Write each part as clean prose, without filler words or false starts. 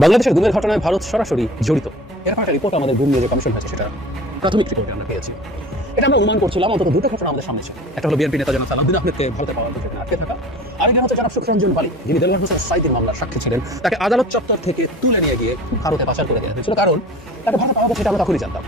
বাংলাদেশের গুমের ঘটনায় ভারত সরাসরি জড়িত এরকম একটা রিপোর্ট আমাদের গুম নিয়ে যে কমিশন হয়েছে সেটা প্রাথমিক রিপোর্টে আমরা পেয়েছি। এটা আমরা অনুমান করছিলাম অন্তত দুটো ঘটনা আমাদের সামনে ছিল। একটা হলো বিএনপি নেতা জনাব সালাউদ্দিন আহমেদকে ভারতে পাওয়ার বিষয়ে আটকে থাকা, আরেকটা হচ্ছে জনাব সুখরঞ্জন বালি যিনি দেলোয়ার হোসেন সাইদির মামলার সাক্ষী ছিলেন, তাকে আদালত চত্বর থেকে তুলে নিয়ে গিয়ে ভারতে পাচার করে দেওয়া হয়েছিল, কারণ তাকে ভারতে পাওয়া গেছে এটা আমরা তখনই জানতাম।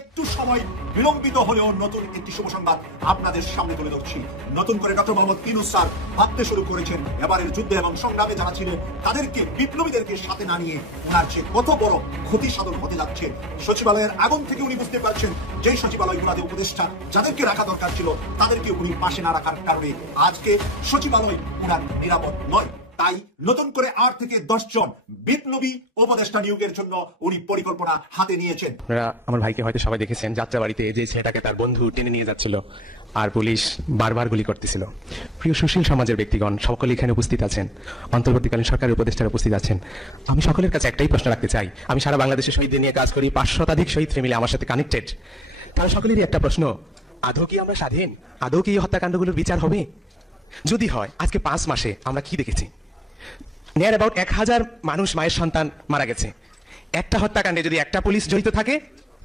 একটু সময় বিলম্বিত হলেও নতুন একটি শুভ সংবাদ আপনাদের সামনে তুলে ধরছি। নতুন করে ডক্টর মোহাম্মদ ইউনূস স্যার ভাবতে শুরু করেছেন এবারের যুদ্ধে এবং সংগ্রামে যারা ছিলেন তাদেরকে, বিপ্লবীদেরকে সাথে না নিয়ে ওনার যে কত বড় ক্ষতি সাধন হতে যাচ্ছে। সচিবালয়ের আগুন থেকে উনি বুঝতে পারছেন যেই সচিবালয়গুলোতে উপদেষ্টা যাদেরকে রাখা দরকার ছিল তাদেরকে উনি পাশে না রাখার কারণে আজকে সচিবালয় ওনার নিরাপদ নয়। তাই নতুন করে 8 থেকে 10 জন বিপ্লবী উপদেষ্টা নিয়োগের জন্য উনি পরিকল্পনা হাতে নিয়েছেন। আপনারা আমার ভাইকে হয়তো সবাই দেখেছেন, যাত্রাবাড়িতে যে ছেলেটাকে তার বন্ধু টেনে নিয়ে যাচ্ছিল আর পুলিশ বারবার গুলি করতেছিল। প্রিয় সুশীল সমাজের ব্যক্তিগণ সকলে এখানে উপস্থিত আছেন, অন্তর্বর্তীকালীন সরকারের উপদেষ্টারা উপস্থিত আছেন। আমি সকলের কাছে একটাই প্রশ্ন রাখতে চাই। আমি সারা বাংলাদেশের শহীদদের নিয়ে কাজ করি, 500 শতাধিক শহীদ ফ্যামিলি আমার সাথে কানেক্টেড। তারা সকলেরই একটা প্রশ্ন, আদৌ কি আমরা স্বাধীন? আদৌ কি এই হত্যাকাণ্ডগুলোর বিচার হবে? যদি হয়, আজকে 5 মাসে আমরা কি দেখেছি? নিয়ার অ্যাবাউট 1000 মানুষ, মায়ের সন্তান মারা গেছে। একটা হত্যাকাণ্ডে যদি একটা পুলিশ জড়িত থাকে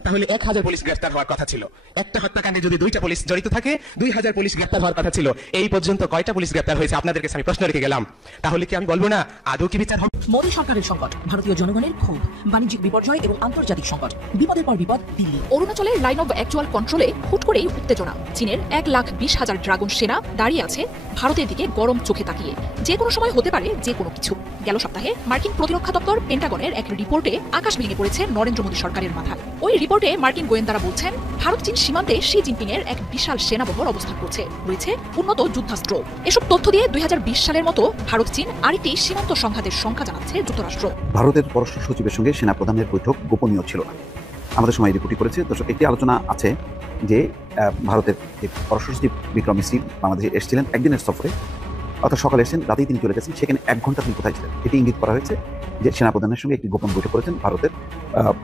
তাহলে 1000 পুলিশ গ্রেফতার হওয়ার কথা ছিল। একটা হত্যাকাণ্ডে যদি 2টা পুলিশ জড়িত থাকে 2000 পুলিশ গ্রেফতার হওয়ার কথা ছিল। এই পর্যন্ত কয়টা পুলিশ গ্রেফতার হয়েছে আপনাদের কাছে আমি প্রশ্ন রেখে গেলাম। তাহলে কি আমি বলবো না আদৌ কি বিচার হবে? মোদী সরকারের সংকট, ভারতীয় জনগণের ক্ষোভ, বাণিজ্যিক বিপর্যয় এবং আন্তর্জাতিক সংকট, বিপদের পর বিপদ দিল্লি। অরুণাচলের লাইন অব অ্যাকচুয়াল কন্ট্রোলে হুট করেই উত্তেজনা। চীনের 1,20,000 ড্রাগন সেনা দাঁড়িয়ে আছে ভারতের দিকে গরম চোখে তাকিয়ে। যে কোনো সময় হতে পারে যে কোনো কিছু। গেল সপ্তাহে মার্কিন প্রতিরক্ষা দপ্তর পেন্টাগনের এক রিপোর্টে আকাশ ভেঙে পড়েছে নরেন্দ্র মোদী সরকারের মাথায়। ওই রিপোর্টে মার্কিন গোয়েন্দারা বলছেন ভারত চীন সীমান্তে শি জিনপিং এর এক বিশাল সেনাবহর অবস্থান করছে, রয়েছে উন্নত যুদ্ধাস্ত্র। এসব তথ্য দিয়ে 2020 সালের মতো ভারত চীন আরেকটি সীমান্ত সংঘাতের সংখ্যা জানাচ্ছে যুক্তরাষ্ট্র। ভারতের পররাষ্ট্র সচিবের সঙ্গে সেনা প্রধানের বৈঠক গোপনীয় ছিল না, আমাদের সময় রিপোর্টই করেছে। দর্শক, একটি আলোচনা আছে যে ভারতের যে পররাষ্ট্র সচিব বিক্রম মিশ্রি বাংলাদেশে এসেছিলেন একদিনের সফরে, অর্থাৎ সকালে এসেছেন, রাতেই তিনি চলে গেছেন। সেখানে 1 ঘন্টা তিনি কোথায় ছিলেন এটি ইঙ্গিত করা হয়েছে যে সেনাপ্রধানের সঙ্গে একটি গোপন বৈঠক করেছেন ভারতের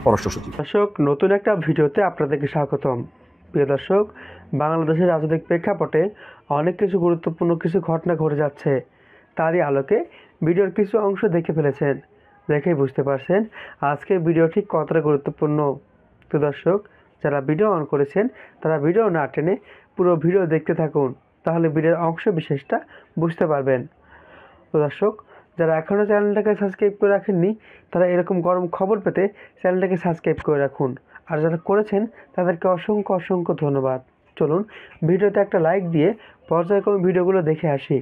পররাষ্ট্র সচিব। দর্শক, নতুন একটা ভিডিওতে আপনাদেরকে স্বাগতম। প্রিয় দর্শক, বাংলাদেশের রাজনৈতিক প্রেক্ষাপটে অনেক কিছু গুরুত্বপূর্ণ কিছু ঘটনা ঘটে যাচ্ছে। তারই আলোকে ভিডিওর কিছু অংশ দেখে ফেলেছেন, দেখেই বুঝতে পারছেন আজকের ভিডিও ঠিক কতটা গুরুত্বপূর্ণ। তো দর্শক, যারা ভিডিও অন করেছেন তারা ভিডিও না টেনে পুরো ভিডিও দেখতে থাকুন, তাহলে ভিডিওর অংশ বিশেষটা বুঝতে পারবেন। তো দর্শক, যারা এখনও চ্যানেলটাকে সাবস্ক্রাইব করে রাখেননি তারা এরকম গরম খবর পেতে চ্যানেলটাকে সাবস্ক্রাইব করে রাখুন, আর যারা করেছেন তাদেরকে অসংখ্য অসংখ্য ধন্যবাদ। চলুন ভিডিওতে একটা লাইক দিয়ে পর্যায়ক্রমে ভিডিওগুলো দেখে আসি।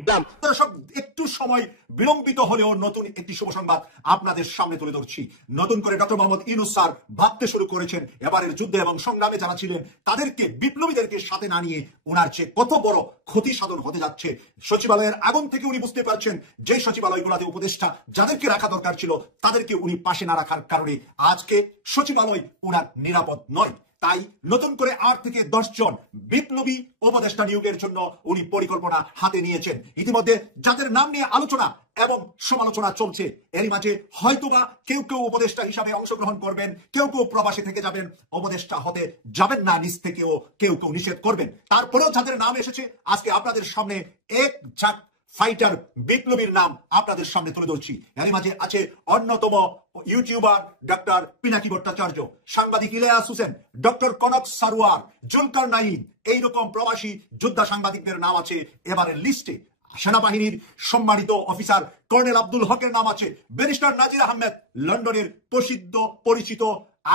দর্শক, একটু সময় বিলম্বিত হলেও নতুন একটি শুভ সংবাদ আপনাদের সামনে তুলে ধরছি। নতুন করে ডক্টর মোহাম্মদ ইউনূস স্যার ভাবতে শুরু করেছেন এবারের যুদ্ধে এবং সংগ্রামে যারা ছিলেন তাদেরকে, বিপ্লবীদেরকে সাথে না নিয়ে ওনার যে কত বড় ক্ষতি সাধন হতে যাচ্ছে। সচিবালয়ের আগুন থেকে উনি বুঝতে পারছেন যে সচিবালয়গুলোতে উপদেষ্টা যাদেরকে রাখা দরকার ছিল তাদেরকে উনি পাশে না রাখার কারণে আজকে সচিবালয় ওনার নিরাপদ নয়। তাই নতুন করে 8 থেকে 10 জন বিপ্লবী উপদেষ্টা নিয়োগের জন্য উনি পরিকল্পনা হাতে নিয়েছেন। ইতিমধ্যে যাদের নাম নিয়ে আলোচনা এবং সমালোচনা চলছে, এরই মাঝে হয়তোবা কেউ কেউ উপদেষ্টা হিসাবে অংশগ্রহণ করবেন, কেউ কেউ প্রবাসী থেকে যাবেন, উপদেষ্টা হতে যাবেন না নিজ থেকেও কেউ কেউ নিষেধ করবেন। তারপরেও যাদের নাম এসেছে আজকে আপনাদের সামনে এক ঝাঁক ফাইটার বিপ্লবীর নাম আপনাদের সামনে তুলে ধরছি। এরই মাঝে আছে অন্যতম ইউটিউবার ডক্টর পিনাকি ভট্টাচার্য, সাংবাদিক ইলিয়াস হোসেন, ডক্টর কনক সারোয়ার, জুলকার নাইন, এইরকম প্রবাসী যোদ্ধা সাংবাদিকদের নাম আছে এবারের লিস্টে। সেনাবাহিনীর সম্মানিত অফিসার কর্নেল আব্দুল হকের নাম আছে, ব্যারিস্টার নাজির আহমেদ, লন্ডনের প্রসিদ্ধ পরিচিত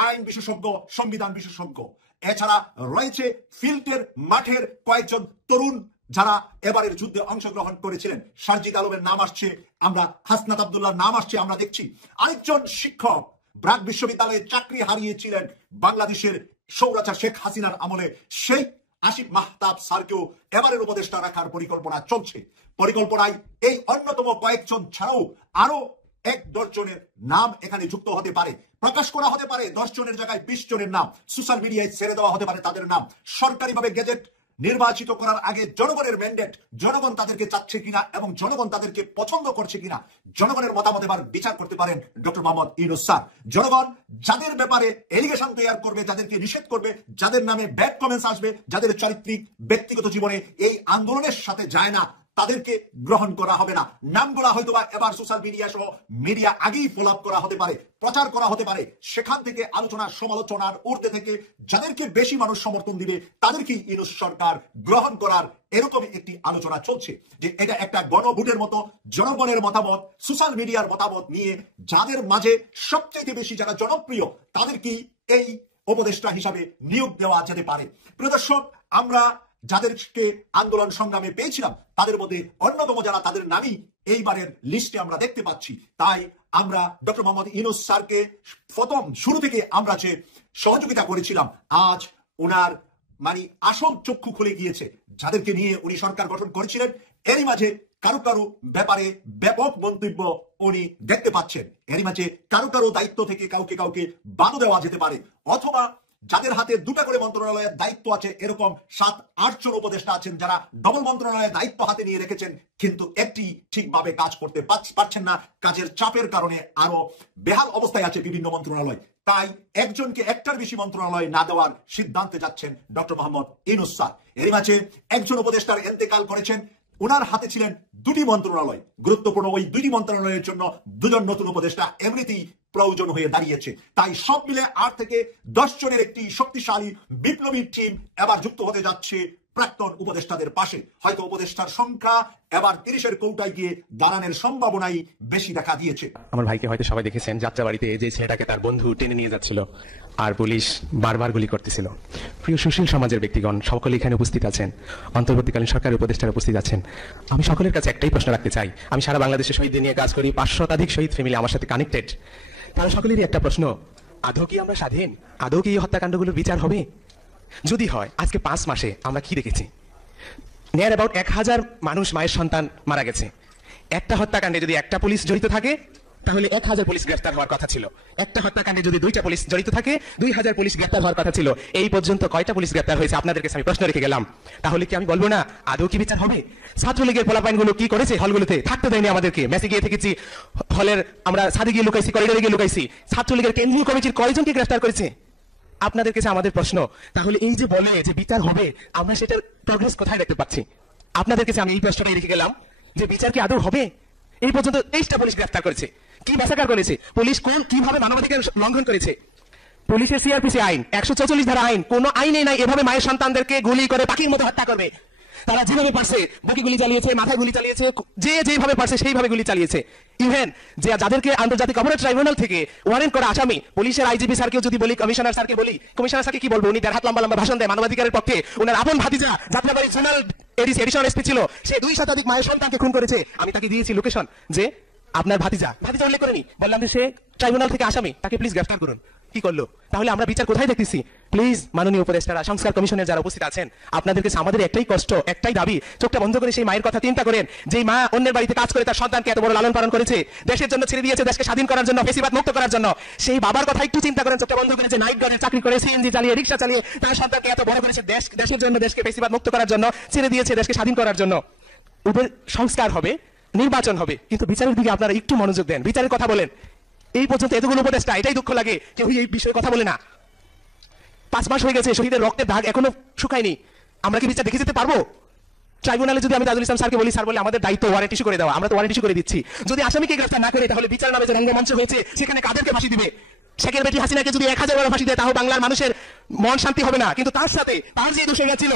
আইন বিশেষজ্ঞ, সংবিধান বিশেষজ্ঞ। এছাড়া রয়েছে ফিল্ডের মাঠের কয়েকজন তরুণ যারা এবারের যুদ্ধে অংশগ্রহণ করেছিলেন। সারজিদ আলমের নাম আসছে, আমরা হাসনাত আব্দুল্লাহর নাম আসছে, আমরা দেখছি। আরেকজন শিক্ষক ব্র্যাক বিশ্ববিদ্যালয়ে চাকরি হারিয়েছিলেন বাংলাদেশের স্বৈরাচার শেখ হাসিনার আমলে, সেই আসিফ মাহতাব স্যারকেও এবারের উপদেষ্টা রাখার পরিকল্পনা চলছে। পরিকল্পনায় এই অন্যতম কয়েকজন ছাড়াও আরো 1-10 জনের নাম এখানে যুক্ত হতে পারে, প্রকাশ করা হতে পারে 10 জনের জায়গায় 20 জনের নাম, সোশ্যাল মিডিয়ায় ছেড়ে দেওয়া হতে পারে তাদের নাম। সরকারিভাবে গেজেট নির্বাচিত করার আগে জনগণের ম্যান্ডেট, জনগণ তাদেরকে চাচ্ছে কিনা এবং জনগণ তাদেরকে পছন্দ করছে কিনা, জনগণের মতামত এবার বিচার করতে পারেন ডক্টর মোহাম্মদ ইউনূস স্যার। জনগণ যাদের ব্যাপারে এলিগেশন তৈরি করবে, যাদেরকে নিষেধ করবে, যাদের নামে ব্যাড কমেন্টস আসবে, যাদের চারিত্রিক ব্যক্তিগত জীবনে এই আন্দোলনের সাথে যায় না, তাদেরকে গ্রহণ করা হবে না। নামগুলা হয়তোবা এবার সোশ্যাল মিডিয়া সহ মিডিয়া আগেই ফলো আপ করা হতে পারে, প্রচার করা হতে পারে। সেখান থেকে আলোচনা সমালোচনার ঊর্ধ্বে থেকে যাদেরকে বেশি মানুষ সমর্থন দিবে তাদেরকেই ইউনূস সরকার গ্রহণ করার এরকমই একটি আলোচনা চলছে, যে এটা একটা গণভোটের মতো জনগণের মতামত, সোশ্যাল মিডিয়ার মতামত নিয়ে যাদের মাঝে সবচেয়ে বেশি যারা জনপ্রিয় তাদেরকেই এই উপদেষ্টা হিসাবে নিয়োগ দেওয়া যেতে পারে। প্রিয় দর্শক, আমরা যাদেরকে আন্দোলন সংগ্রামে পেয়েছিলাম তাদের মধ্যে অন্যতম যারা, তাদের নামই এইবারের লিস্টে আমরা দেখতে পাচ্ছি। তাই আমরা ডক্টর মোহাম্মদ ইউনূস স্যারকে প্রথম শুরু থেকে আমরা যে সহযোগিতা করেছিলাম, আজ ওনার আসল চক্ষু খুলে গিয়েছে। যাদেরকে নিয়ে উনি সরকার গঠন করেছিলেন এরই মাঝে কারো কারো ব্যাপারে ব্যাপক মন্তব্য উনি দেখতে পাচ্ছেন। এরই মাঝে কারো কারো দায়িত্ব থেকে কাউকে কাউকে বাদও দেওয়া যেতে পারে, অথবা যাদের হাতে দুটা করে মন্ত্রণালয়ের দায়িত্ব আছে এরকম 7-8 জন উপদেষ্টা আছেন যারা ডবল মন্ত্রণালয়ের দায়িত্ব হাতে নিয়ে রেখেছেন, কিন্তু একটি ঠিকভাবে কাজ করতে পারছেন না। কাজের চাপের কারণে আরো বেহাল অবস্থায় আছে বিভিন্ন মন্ত্রণালয়। তাই একজনকে একটার বেশি মন্ত্রণালয় না দেওয়ার সিদ্ধান্তে যাচ্ছেন ডক্টর মোহাম্মদ ইউনূস স্যার। এরই মাঝে একজন উপদেষ্টার ইন্তেকাল করেছেন, ওনার হাতে ছিলেন দুটি মন্ত্রণালয়, গুরুত্বপূর্ণ ওই দুটি মন্ত্রণালয়ের জন্য দুজন নতুন উপদেষ্টা এমনিতেই প্রয়োজন হয়ে দাঁড়িয়েছে। তাই সব মিলে 8 থেকে 10 জনের একটি শক্তিশালী বিপ্লবী টিম এবার যুক্ত হতে যাচ্ছে প্রাক্তন উপদেষ্টাদের পাশে। হয়তো উপদেষ্টার সংখ্যা এবার 30-এর কৌটায় গিয়ে দাঁড়ানোর সম্ভাবনাই বেশি দেখা দিয়েছে। আমার ভাইকে হয়তো সবাই দেখেছেন যাত্রাবাড়িতে যে ছেলেটাকে তার বন্ধু টেনে নিয়ে যাচ্ছিল আর পুলিশ বারবার গুলি করতেছিল। প্রিয় সুশীল সমাজের ব্যক্তিগণ সকলে এখানে উপস্থিত আছেন, অন্তর্বর্তীকালীন সরকারের উপদেষ্টারা উপস্থিত আছেন। আমি সকলের কাছে একটাই প্রশ্ন রাখতে চাই। আমি সারা বাংলাদেশে শহীদদের নিয়ে কাজ করি, 500 শতাধিক শহীদ ফ্যামিলি আমার সাথে কানেক্টেড। তারা সকলেরই একটা প্রশ্ন, আদৌ কি আমরা স্বাধীন? আদৌ কি এই হত্যাকাণ্ডগুলোর বিচার হবে? যদি হয়, আজকে 5 মাসে আমরা কি দেখেছি? নিয়ার অ্যাবাউট 1000 মানুষ, মায়ের সন্তান মারা গেছে। একটা হত্যাকাণ্ডে যদি একটা পুলিশ জড়িত থাকে তাহলে 1000 পুলিশ গ্রেফতার হওয়ার কথা ছিল। একটা হত্যাকাণ্ডে যদি 2টা পুলিশ জড়িত থাকে 2000 পুলিশ গ্রেফতার হওয়ার কথা ছিল। এই পর্যন্ত কয়টা পুলিশ গ্রেফতার হয়েছে আপনাদের কাছে আমি প্রশ্ন রেখে গেলাম। তাহলে কি আমি বলবো না আদৌ কি বিচার হবে? ছাত্রলীগের পোলাপাইনগুলো কি করেছে? হলগুলোতে থাকতে দেয়নি আমাদেরকে। মেসে গিয়ে থেকেছি, হলের আমরা ছাদে গিয়ে লুকাইছি, করিডোরে গিয়ে লুকাইছি। ছাত্রলীগের কেন্দ্রীয় কমিটির কয়জনকে গ্রেফতার করেছে? আপনাদের কাছে আমাদের প্রশ্ন, তাহলে এই যে বলে যে বিচার হবে, আমরা সেটার প্রগ্রেস কোথায় দেখতে পাচ্ছি? আপনাদের কাছে আমি এই প্রশ্নটাই রেখে গেলাম যে বিচার কি আদৌ হবে? এই পর্যন্ত 23টা পুলিশ গ্রেফতার করেছে। কি ম্যাসাকার করেছে পুলিশ? কিভাবে মানবাধিকার লঙ্ঘন করেছে? পুলিশের সিআরপিসি আইন, 144 ধারা আইন, কোন আইনে নাই এভাবে মায়ের সন্তানদেরকে গুলি করে পাখির মতো হত্যা করবে। তারা যেভাবে পারছে বুকে গুলি চালিয়েছে, মাথায় গুলি চালিয়েছে, যে যেভাবে পারছে সেইভাবে গুলি চালিয়েছে। ইভেন যে যাদেরকে আন্তর্জাতিক অপরাধ ট্রাইব্যুনাল থেকে ওয়ারেন্ট করা আসামি, পুলিশের আইজিপি স্যারকেও যদি বলি, কমিশনার স্যারকে বলি, কমিশনার স্যারকে কি বলবো? উনি 1.5 হাত লম্বা লম্বা ভাষণ দেয় মানবাধিকারের পক্ষে। ওনার আপন ভাতিজা যাত্রাবাড়ি জোনাল এডিশনাল এসপি ছিল, সে 2 শতাধিক মায়ের সন্তানকে খুন করেছে। আমি তাকে দিয়েছি লোকেশন, যে আপনার ভাতিজা উল্লেখ করেনি, বললাম যে সে ট্রাইব্যুনাল থেকে আসামি, তাকে প্লিজ গ্রেফতার করুন। কি করলো? তাহলে আমরা বিচার কোথায় দেখতেছি? প্লিজ মাননীয় উপদেষ্টারা, সংস্কার কমিশনের যারা উপস্থিত আছেন, আপনাদের কাছে আমাদের একটাই কষ্ট, একটাই দাবি, চোখটা বন্ধ করে সেই মায়ের কথা চিন্তা করেন, যেই মা অন্যের বাড়িতে কাজ করে তার সন্তানকে এত বড় লালন পালন করেছে, দেশের জন্য ছেড়ে দিয়েছে, দেশকে স্বাধীন করার জন্য, ফেসিবাদ মুক্ত করার জন্য। সেই বাবার কথা একটু চিন্তা করেন, চোখটা বন্ধ করে, যে নাইট গার্ডের চাকরি করে, সিএনজি চালিয়ে, রিক্সা চালিয়ে তার সন্তানকে এত বড় করেছে, দেশের জন্য, দেশকে ফেসিবাদ মুক্ত করার জন্য ছেড়ে দিয়েছে, দেশকে স্বাধীন করার জন্য। ওদের সংস্কার হবে, নির্বাচন হবে, কিন্তু বিচারের দিকে আপনারা একটু মনোযোগ দেন, বিচারের কথা বলেন। এই পর্যন্ত এতগুলো উপদেষ্টা, এটাই দুঃখ লাগে, কেউ এই বিষয়ে কথা বলে না। 5 মাস হয়ে গেছে, শহীদের রক্তের দাগ এখনো শুকায়নি। আমরা কি বিচার দেখে যেতে পারবো? ট্রাইব্যুনালে যদি আমি তাজুল ইসলাম স্যারকে বলি, স্যার বলে আমাদের দায়িত্ব ওয়ারেন্ট ইস্যু করে দেওয়া, আমরা তো ওয়ারেন্ট ইস্যু করে দিচ্ছি। যদি আসামিকে গ্রেফতার না করে, তাহলে বিচার নামে যে রঙ্গমঞ্চ হয়েছে সেখানে কাদেরকে ফাঁসি দিবে? শেখের বেটি হাসিনাকে যদি 1000 বার ফাঁসি দেয়, তাও বাংলার মানুষের মন শান্তি হবে না। কিন্তু তার সাথে তার যে দোষীরা ছিল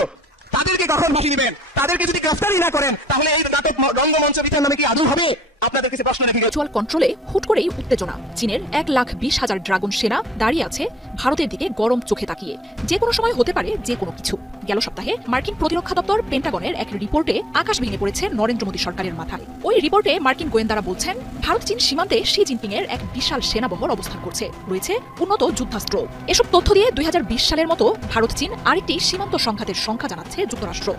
তাদেরকে কখন ফাঁসি দিবেন? তাদেরকে যদি গ্রেফতারই না করেন, তাহলে এই নাটক রঙ্গমঞ্চ বিচার নামে কি আদৌ হবে? আপনাদের কাছে প্রশ্ন রেখে ভার্চুয়াল কন্ট্রোলে হুট করেই উত্তেজনা। চীনের 1,20,000 ড্রাগন সেনা দাঁড়িয়ে আছে ভারতের দিকে গরম চোখে তাকিয়ে। যে কোনো সময় হতে পারে যে কোনো কিছু। গেল সপ্তাহে মার্কিন প্রতিরক্ষা দপ্তর পেন্টাগনের এক রিপোর্টে আকাশ ভেঙে পড়েছে নরেন্দ্র মোদী সরকারের মাথায়। ওই রিপোর্টে মার্কিন গোয়েন্দারা বলছেন, ভারত চীন সীমান্তে শি জিনপিং এর এক বিশাল সেনাবহর অবস্থান করছে, রয়েছে উন্নত যুদ্ধাস্ত্র। এসব তথ্য দিয়ে 2020 সালের মতো ভারত চীন আরেকটি সীমান্ত সংঘাতের সংখ্যা জানাচ্ছে যুক্তরাষ্ট্র।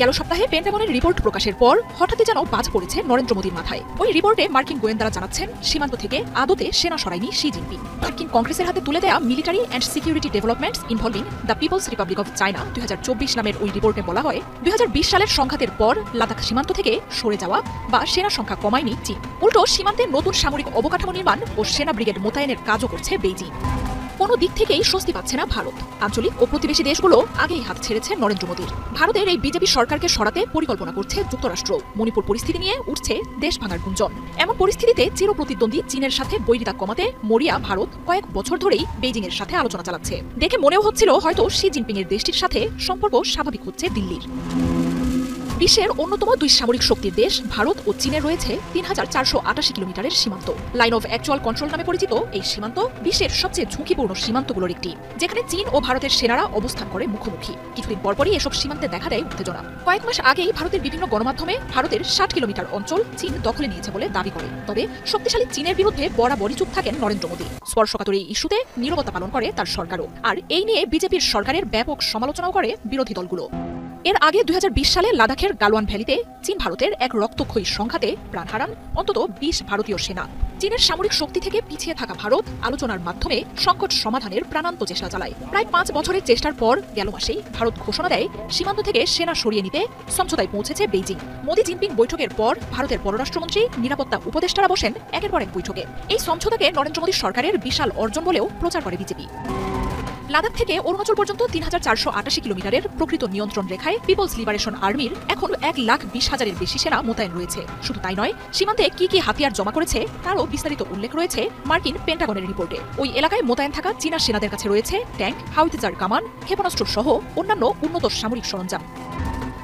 গেল সপ্তাহে পেন্টাগনের রিপোর্ট প্রকাশের পর হঠাৎই যেন বাজ পড়েছে নরেন্দ্র মোদীর মাথায়। ওই রিপোর্টে মার্কিন গোয়েন্দারা জানাচ্ছেন, সীমান্ত থেকে আদতে সেনা সরায়নি শি জিনপিং। মার্কিন কংগ্রেসের হাতে তুলে দেয়া military and security developments involving the People's Republic of China 2024 নামের ওই রিপোর্টে বলা হয়, 2020 সালের সংঘাতের পর লাদাখ সীমান্ত থেকে সরে যাওয়া বা সেনা সংখ্যা কমায়নি চীন। উল্টো সীমান্তে নতুন সামরিক অবকাঠামো নির্মাণ ও সেনা ব্রিগেড মোতায়েনের কাজও করছে বেইজিং। কোনো দিক থেকেই স্বস্তি পাচ্ছে না ভারত। আঞ্চলিক ও প্রতিবেশী দেশগুলো আগেই হাত ছেড়েছে নরেন্দ্র মোদীর। ভারতের এই বিজেপি সরকারকে সরাতে পরিকল্পনা করছে যুক্তরাষ্ট্র। মণিপুর পরিস্থিতি নিয়ে উঠছে দেশ ভাঙার গুঞ্জন। এমন পরিস্থিতিতে চিরপ্রতিদ্বন্দ্বী চীনের সাথে বৈরিতা কমাতে মরিয়া ভারত কয়েক বছর ধরেই বেইজিং এর সাথে আলোচনা চালাচ্ছে। দেখে মনেও হচ্ছিল হয়তো শি জিনপিং এর দেশটির সাথে সম্পর্ক স্বাভাবিক হচ্ছে দিল্লির। বিশ্বের অন্যতম দুই সামরিক শক্তির দেশ ভারত ও চীনের রয়েছে ৩,৪৮৮ কিলোমিটারের সীমান্ত। লাইন অফ অ্যাকচুয়াল কন্ট্রোল নামে পরিচিত এই সীমান্ত বিশ্বের সবচেয়ে ঝুঁকিপূর্ণ সীমান্তগুলোর একটি, যেখানে চীন ও ভারতের সেনারা অবস্থান করে মুখোমুখি। কিছুদিন পরপরই এসব সীমান্তে দেখা দেয় উত্তেজনা। কয়েক মাস আগেই ভারতের বিভিন্ন গণমাধ্যমে ভারতের ৬০ কিলোমিটার অঞ্চল চীন দখলে নিয়েছে বলে দাবি করে। তবে শক্তিশালী চীনের বিরুদ্ধে বরাবরই চুপ থাকেন নরেন্দ্র মোদী। স্পর্শকাতর এই ইস্যুতে নীরবতা পালন করে তার সরকারও। আর এই নিয়ে বিজেপির সরকারের ব্যাপক সমালোচনাও করে বিরোধী দলগুলো। এর আগে ২০২০ সালে লাদাখের গালওয়ান ভ্যালিতে চীন ভারতের এক রক্তক্ষয়ী সংঘাতে প্রাণ হারান অন্তত ২০ ভারতীয় সেনা। চীনের সামরিক শক্তি থেকে পিছিয়ে থাকা ভারত আলোচনার মাধ্যমে সংকট সমাধানের প্রাণান্ত চেষ্টা চালায়। প্রায় ৫ বছরের চেষ্টার পর গেল মাসেই ভারত ঘোষণা দেয় সীমান্ত থেকে সেনা সরিয়ে নিতে সমঝোতায় পৌঁছেছে বেইজিং। মোদি জিনপিং বৈঠকের পর ভারতের পররাষ্ট্রমন্ত্রী নিরাপত্তা উপদেষ্টারা বসেন একের পর এক বৈঠকে। এই সমঝোতাকে নরেন্দ্র মোদী সরকারের বিশাল অর্জন বলেও প্রচার করে বিজেপি। লাদাখ থেকে অরুণাচল পর্যন্ত ৩,৪৮৮ কিলোমিটারের প্রকৃত নিয়ন্ত্রণ রেখায় পিপলস লিবারেশন আর্মির এখন ১,২০,০০০-এর বেশি সেনা মোতায়েন রয়েছে। শুধু তাই নয়, সীমান্তে কি কি হাতিয়ার জমা করেছে তারও বিস্তারিত উল্লেখ রয়েছে মার্কিন পেন্টাগনের রিপোর্টে। ওই এলাকায় মোতায়েন থাকা চীনা সেনাদের কাছে রয়েছে ট্যাঙ্ক, হাউইটজার কামান, ক্ষেপণাস্ত্র সহ অন্যান্য উন্নত সামরিক সরঞ্জাম।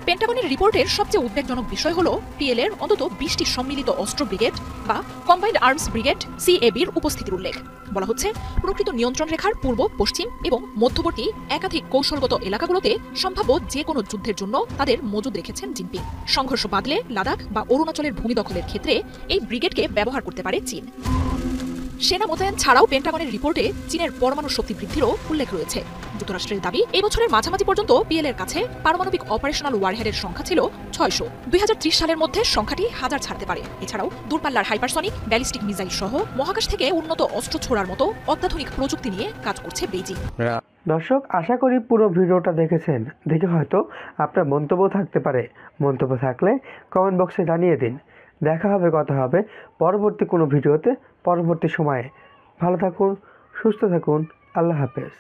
পেন্টাগনের রিপোর্টের সবচেয়ে উদ্বেগজনক বিষয় হল পিএল এর অন্তত ২০টি সম্মিলিত অস্ত্র ব্রিগেড বা কম্বাইন্ড আর্মস ব্রিগেড সিএবির উপস্থিতির উল্লেখ। বলা হচ্ছে প্রকৃত নিয়ন্ত্রণ রেখার পূর্ব, পশ্চিম এবং মধ্যবর্তী একাধিক কৌশলগত এলাকাগুলোতে সম্ভাব্য যে কোনো যুদ্ধের জন্য তাদের মজুদ রেখেছেন জিনপিং। সংঘর্ষ বাঁধলে লাদাখ বা অরুণাচলের ভূমি দখলের ক্ষেত্রে এই ব্রিগেডকে ব্যবহার করতে পারে চীন। সেনা মোতায়েন ছাড়াও পেন্টাগনের রিপোর্টে চীনের পরমাণু শক্তি বৃদ্ধিরও উল্লেখ রয়েছে। যুক্তরাষ্ট্রের দাবি, এই বছরের মাঝামাঝি পর্যন্ত পিএল এর কাছে পারমাণবিক অপারেশনাল ওয়ারহেডের সংখ্যা ছিল ৬০০। ২০৩০ সালের মধ্যে সংখ্যাটি ১,০০০ ছাড়তে পারে। এছাড়াও দূরপাল্লার হাইপারসনিক, ব্যালিস্টিক মিসাইল সহ মহাকাশ থেকে উন্নত অস্ত্র ছোড়ার মতো অত্যাধুনিক প্রযুক্তি নিয়ে কাজ করছে বেইজিং। দর্শক, আশা করি পুরো ভিডিওটা দেখেছেন। দেখে হয়তো আপনার মন্তব্য থাকতে পারে। মন্তব্য থাকলে কমেন্ট বক্সে জানিয়ে দিন। দেখা হবে, কথা হবে পরবর্তী কোনো ভিডিওতে, পরবর্তী সময়ে। ভালো থাকুন, সুস্থ থাকুন। আল্লাহ হাফেজ।